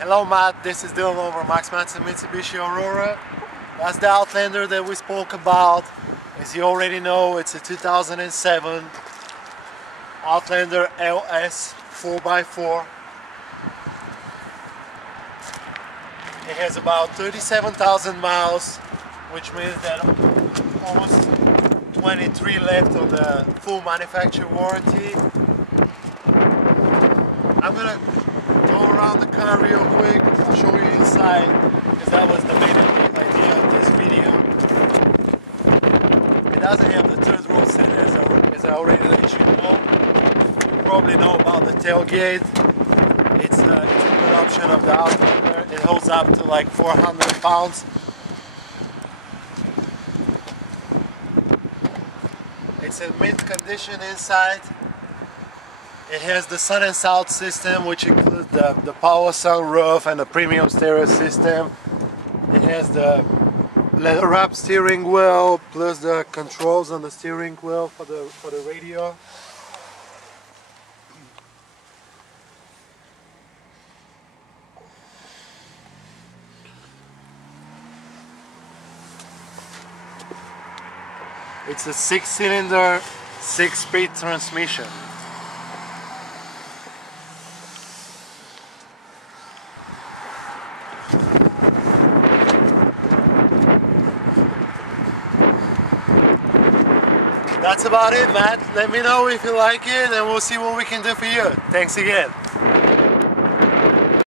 Hello Matt, this is Dylan over MAX Madsen Mitsubishi Aurora. That's the Outlander that we spoke about. As you already know, it's a 2007 Outlander LS 4x4. It has about 37,000 miles, which means that almost 23 left on the full manufacturer warranty. I'm gonna go around the car real quick. I'll show you inside, because that was the main idea of this video. It doesn't have the third row seat, as I already let you know. You probably know about the tailgate. It's a good option of the Outlander. It holds up to like 400 pounds. It's in mint condition inside. It has the sun and south system, which includes the power sunroof and the premium stereo system. It has the leather wrap steering wheel plus the controls on the steering wheel for the radio. It's a 6-cylinder, 6-speed transmission. That's about it, Matt. Let me know if you like it and we'll see what we can do for you. Thanks again.